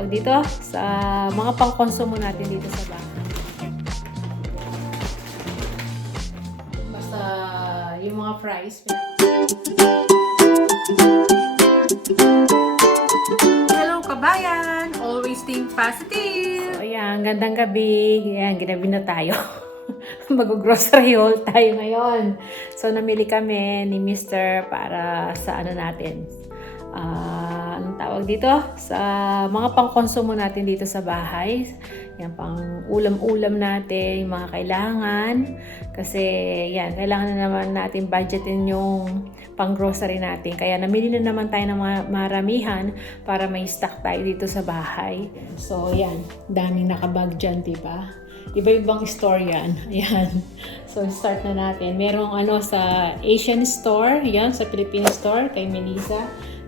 tawag dito, sa mga pangkonsumo natin dito sa bahay. Basta yung mga fries. Hello kabayan! Always think positive! So ayan, gandang gabi. Ayan, ginabi na tayo. Mag-grocery haul tayo ngayon. So namili kami ni Mr. para sa ano natin. Anong tawag dito? Sa mga pangkonsumo natin dito sa bahay. Yan, pang ulam-ulam natin, yung mga kailangan. Kasi yan, kailangan na naman natin budgetin yung pang-grocery natin. Kaya namili na naman tayo ng maramihan para may stock tayo dito sa bahay. So yan, daming nakabag dyan, diba? Iba-ibang store yan. Ayan. So, start na natin. Merong sa Asian store. Yan, sa Philippine store kay Melissa.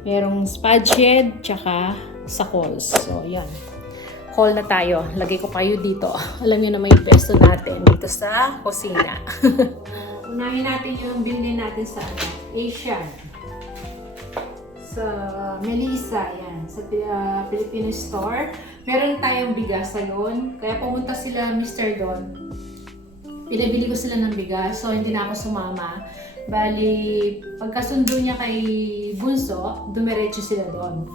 Merong Spadhead, tsaka sa Coles. So, yan. Haul na tayo. Lagay ko kayo dito. Alam niyo naman yung pesto natin dito sa kusina. Unahin natin yung bilhin natin sa Asian. Sa Melissa, yan. Sa Philippine store. Meron tayong bigas ngayon. Kaya pumunta sila Mr. Don. Pinabili ko sila ng bigas. So, hindi na ako sumama. Bali, pagkasundo niya kay Bunso, dumiretso sila doon.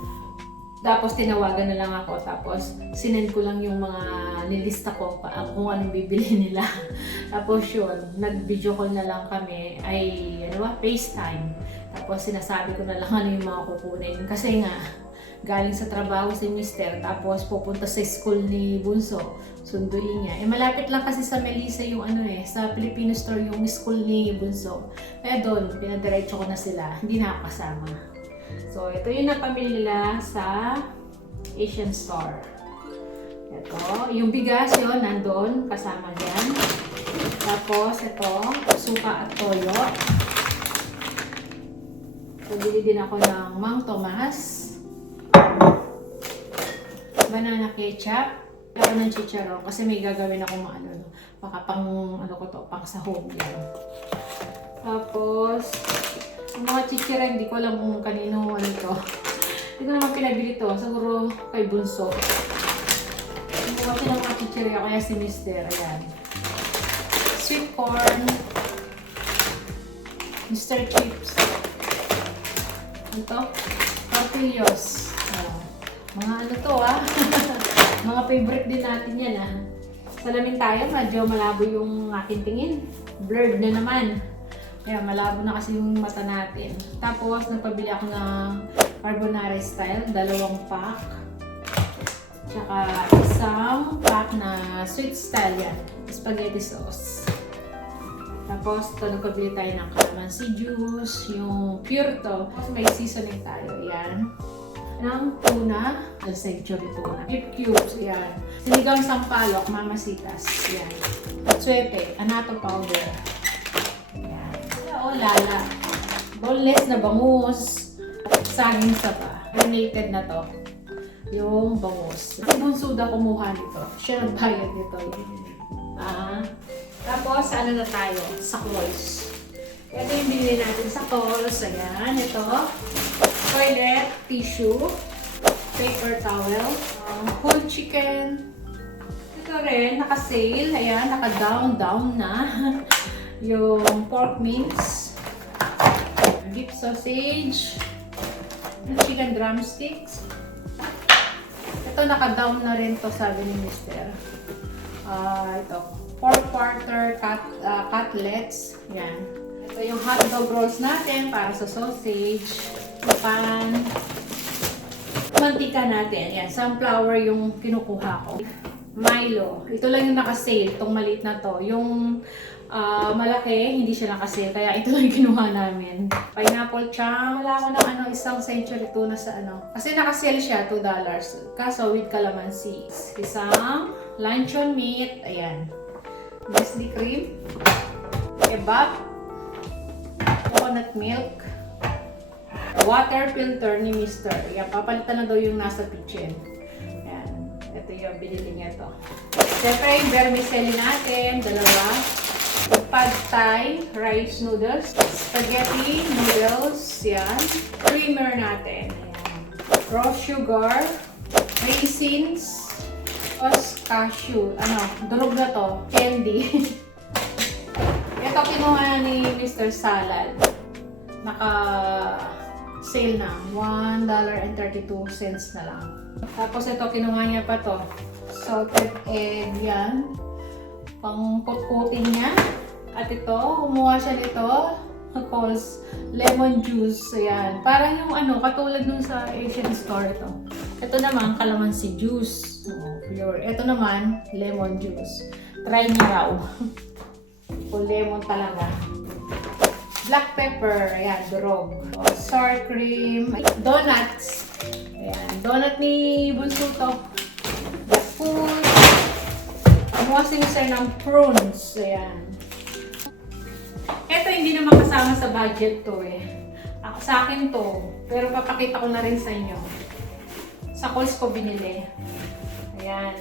Tapos, tinawagan na lang ako. Tapos, sinend ko lang yung mga nilista ko kung anong bibili nila. Tapos, yun, nag-video call na lang kami. FaceTime. Tapos, sinasabi ko na lang ano yung mga kukunin. Kasi nga, galing sa trabaho si Mister, tapos pupunta sa school ni Bunso, sunduin niya. Malapit lang kasi sa Melissa yung sa Filipino store yung school ni Bunso. Kaya doon, pinadiretso ko na sila, hindi na ako kasama. So, ito yung napamili nila sa Asian store. Ito, yung bigas yun, nandun, kasama dyan. Tapos, ito, suka at toyo. Pabili din ako ng Mang Tomas. Banana ketchup. Ako ng chicharon kasi may gagawin ako baka pang sahog yan. Tapos, yung mga chicharon, hindi ko alam kung kanino to. Hindi ko naman pinabili to. Siguro kay Bunso. Kumuha ko ng mga chicharon kaya si Mister. Ayan. Sweet corn. Mr. Chips. Ito. Tortillos. Mga to mga favorite din natin yan Salamin tayo, medyo malabo yung aking tingin. Blurred na naman. Kaya malabo na kasi yung mata natin. Tapos nagpabili ako ng carbonara style, 2 pack. Tsaka isang pack na sweet style yan. Spaghetti sauce. Tapos nagpabili tayo ng calamansi juice, yung pure to. Tapos may seasoning tayo, yan. Ng tuna, century tuna. Beef cubes, yan. Sinigang sampalok, mamasitas, yan. Atsuete, anato powder. Yan. Lala. Boneless na bangus. Saging saba. Related na to. Yung bangus. Bunso daw kumuha nito. Siya nagbayad nito. Tapos, na tayo? Sa Coles. Ito yung binili natin sa Coles. Ayan, ito. Toilet, tissue, paper towel, whole chicken. Ito rin, naka-sale. Ayan, naka-down na. Yung pork mince, beef sausage, chicken drumsticks. Ito, naka-down na rin to, sabi ni Mister. Ito, pork quarter cutlets. Ayan. Ito yung hotdog rolls natin para sa sausage. Pan, mantika natin. Yan, sunflower yung kinukuha ko. Milo. Ito lang yung naka-sale. Itong maliit na to. Yung malaki, hindi siya naka-sale. Kaya ito lang yung kinuha namin. Pineapple chang. Wala ako ng isang century tuna sa Kasi naka-sale siya, $2. Kaso with calamansi. Isang luncheon meat. Ayan. Nestle cream. Kebab. Coconut milk. Water filter ni Mister. Yan, papalitan na daw yung nasa kitchen. Yan. Ito yung binili niya to. Siyempre, yung vermicelli natin, 2. Pad Thai, rice noodles, spaghetti noodles, yan. Creamer natin. Yan. Raw sugar, raisins, tapos cashew. Durog na to. Candy. Ito kinuha ni Mr. Salad. Naka-sale na. $1.32 na lang. Tapos ito, kinuha niya pa to. Salted egg yan. Pang kutkutin niya. At ito, kumuha siya nito. Calls lemon juice. Ayan. Parang yung katulad nung sa Asian store ito. Ito naman, calamansi juice. Pure. Ito naman, lemon juice. Try niya raw. O lemon talaga. Black pepper. Ayan, durog. Sour cream. Donuts. Ayan. Donut ni Bunso to. The food. Kumuha si Mr. ng prunes. Ayan. Ito hindi naman kasama sa budget to eh. Sa akin to. Pero papakita ko na rin sa inyo. Sa Kohl's ko binili. Ayan.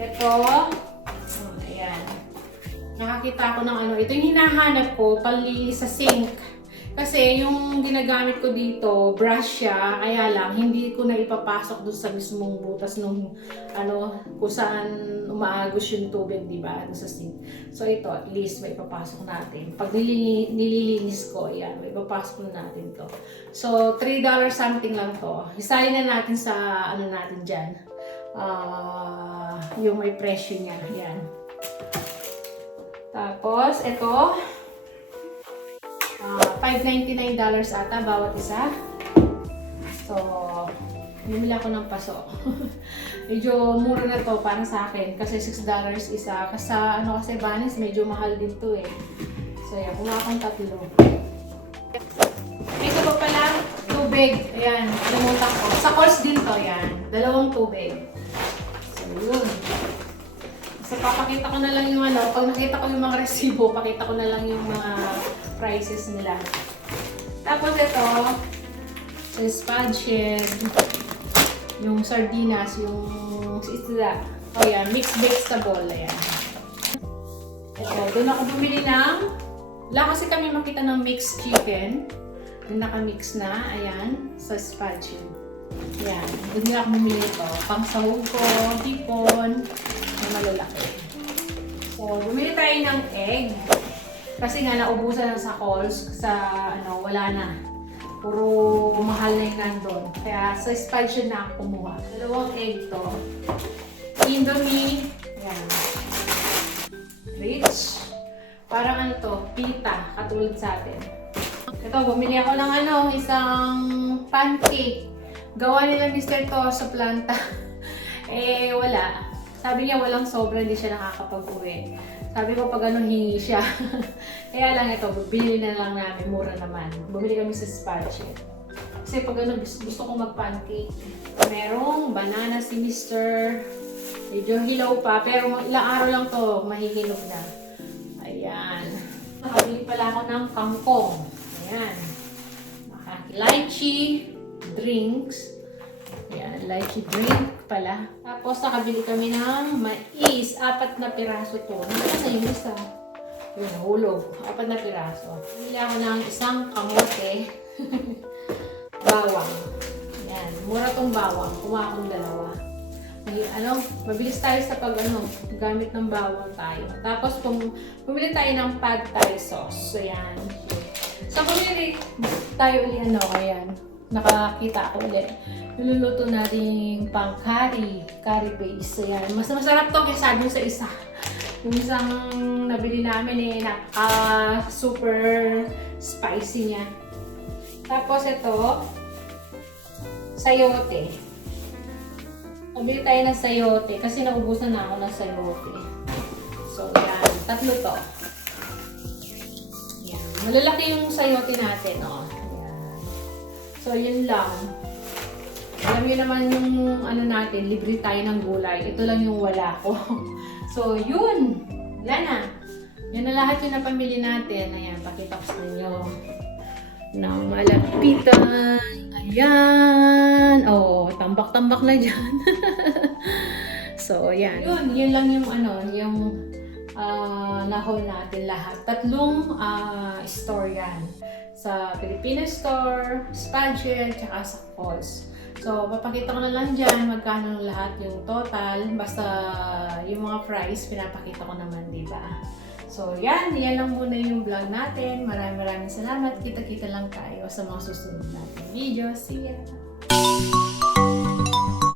Ito. Ayan. Nakakita ko ng ito yung hinahanap ko, panlinis sa sink. Kasi yung ginagamit ko dito, brush siya, kaya lang, hindi ko na ipapasok doon sa mismong butas nung, kung saan umaagos yung tubig, di ba, doon sa sink. So ito, at least, may ipapasok natin. Pag nililinis ko, ayan, may ipapasok na natin to. So, $3 something lang to. Isayin na natin sa, natin dyan. Yung may presyo niya, ayan. Tapos, ito, $5.99 ata bawat isa. So, bumili ako ng paso. Medyo mura na to para sa akin kasi $6 isa. Kasi Vanish, medyo mahal din to eh. So, yan, kumuha akong 3. Ito pa pala, tubig. Ayan, limutan ko. Sa Kohl's din to, yan. 2 tubig. So, yun. So, papakita ko na lang yung pag nakita ko yung mga resibo, pakita ko na lang yung mga prices nila. Tapos ito, sa spadget, yung sardinas, yung isda. O yan, mixed vegetable. Ayan. Ito, doon ako bumili ng, wala kasi kami makita ng mixed chicken. Doon naka-mix na, ayan, sa spadget. Ayan, doon nila ako bumili ito. Pang sahog ko, hipon, na malalaki. So, bumili tayo ng egg. Kasi nga, naubusan lang sa Kohl's, wala na. Puro mahal na yung nandun. Kaya sa spadget na ako kumuha. 2 egg to. Indomie. Ayan. Rich. Parang pita, katulad sa atin. Ito, bumili ako ng isang pancake. Gawa nila Mr. to sa planta. Wala. Sabi niya walang sobra, hindi siya nakakapag-uwi. Sabi ko pag hingi siya. Kaya lang ito, bibili na lang namin, mura naman. Bumili kami sa spadget. Kasi pag gusto ko mag-pancake. Merong banana si Mr. Medyo hilaw pa, pero ilang araw lang to, mahihinog na. Ayan. Nakabili pala ako ng kangkong. Ayan. Lychee drinks. Ayan, lychee drink pala. Tapos nakabili kami ng mais. 4 na piraso to. Ano yung isa? Yun, hulog. 4 na piraso. Bili ako ng isang kamote. Bawang. Ayan, mura tong bawang. Kumuha akong 2. Mabilis tayo sa gamit ng bawang tayo. Tapos bumili tayo ng pad thai sauce. Ayan. So bumili tayo ulit ayan. Nakakita ako ulit. Niluluto natin pang curry base. Ayan. Mas masarap to kaysa dun sa isa. Yung isang nabili namin super spicy niya. Tapos ito, sayote. Nabili tayo ng sayote kasi naubusan na ako ng sayote. So, yan. 3 to. Yan. Malalaki yung sayote natin, Yan. So, yun lang. Alam niyo naman yung natin, libre tayo ng gulay. Ito lang yung wala ko. So, yun. Wala na. Yan na lahat yung napamili natin. Ayan, pakita ko sa inyo. Ng malapitan. Ayan. Tambak-tambak na dyan. So, yan. Yun lang yung yung na-haul natin lahat. 3 store yan. Sa Pilipinas Store, Spadget, tsaka sa Kohl's. So, papakita ko na lang dyan magkano lahat yung total. Basta yung mga price, pinapakita ko naman, di ba? So, yan lang muna yung vlog natin. Maraming salamat. Kita-kita lang tayo sa mga susunod natin video. See ya!